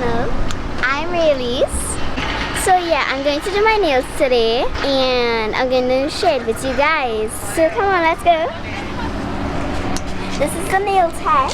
channel. I'm Rayleigh. So yeah, I'm going to do my nails today and I'm going to share it with you guys. So come on, let's go. This is the nail tech.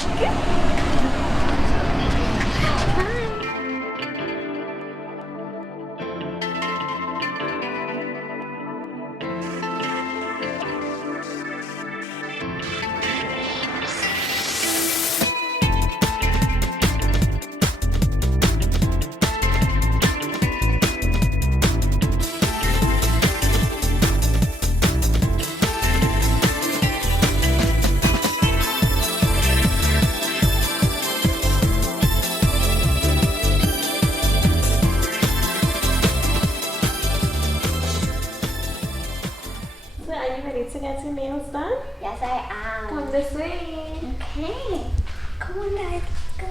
Are you ready to get your nails done? Yes, I am. Come this way. Okay. Come on, guys. Let's go.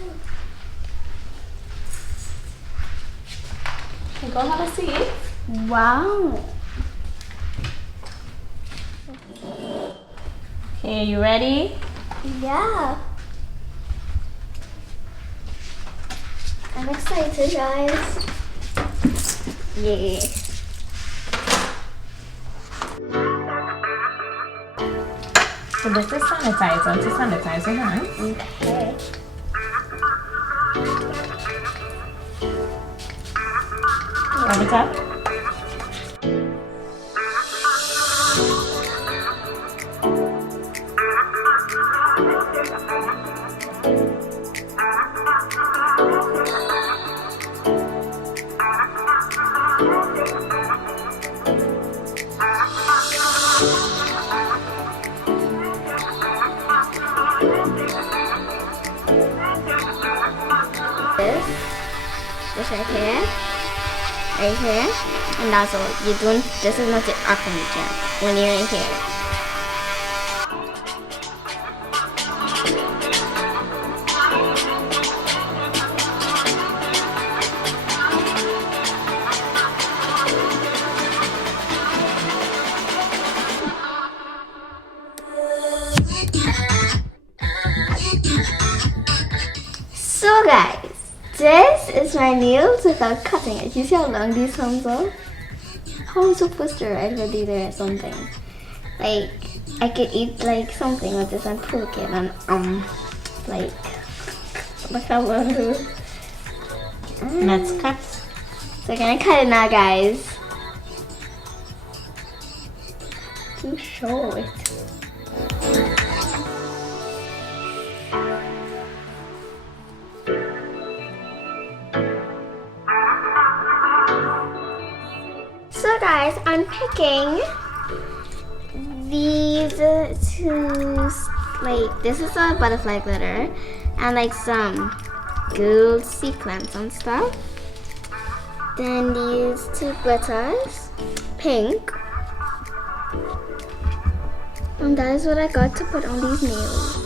Okay, go have a seat. Wow. Okay, you ready? Yeah. I'm excited, guys. Yeah. So this is sanitizer to sanitize your hands. Okay. Rub it up. This right here, and that's all. You don't. This is not the acne gel. Only right here. So guys, this is my nails without cutting it. You see how long these comes off? How am I supposed to write with these or something? Like, I could eat like something with this and poke it and like, look how long. Let's cut. So I'm gonna cut it now, guys. Too short. So guys, I'm picking these two, like this is a butterfly glitter and like some gold sequins and stuff. Then these two glitters, pink. And that is what I got to put on these nails.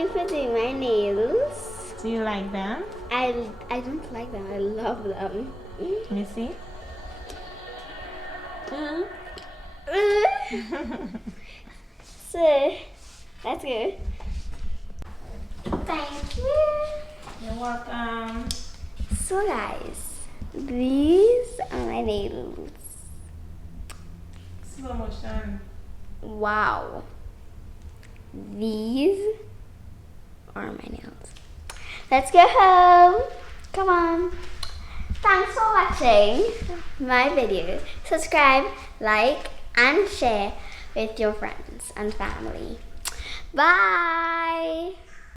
you for doing my nails. Do you like them? I don't like them. I love them. Let me see. So, that's good. Thank you. You're welcome. So guys, these are my nails. Slow motion. Wow. These are my nails. Let's go home. Come on. Thanks for watching my video. Subscribe, like, and share with your friends and family. Bye.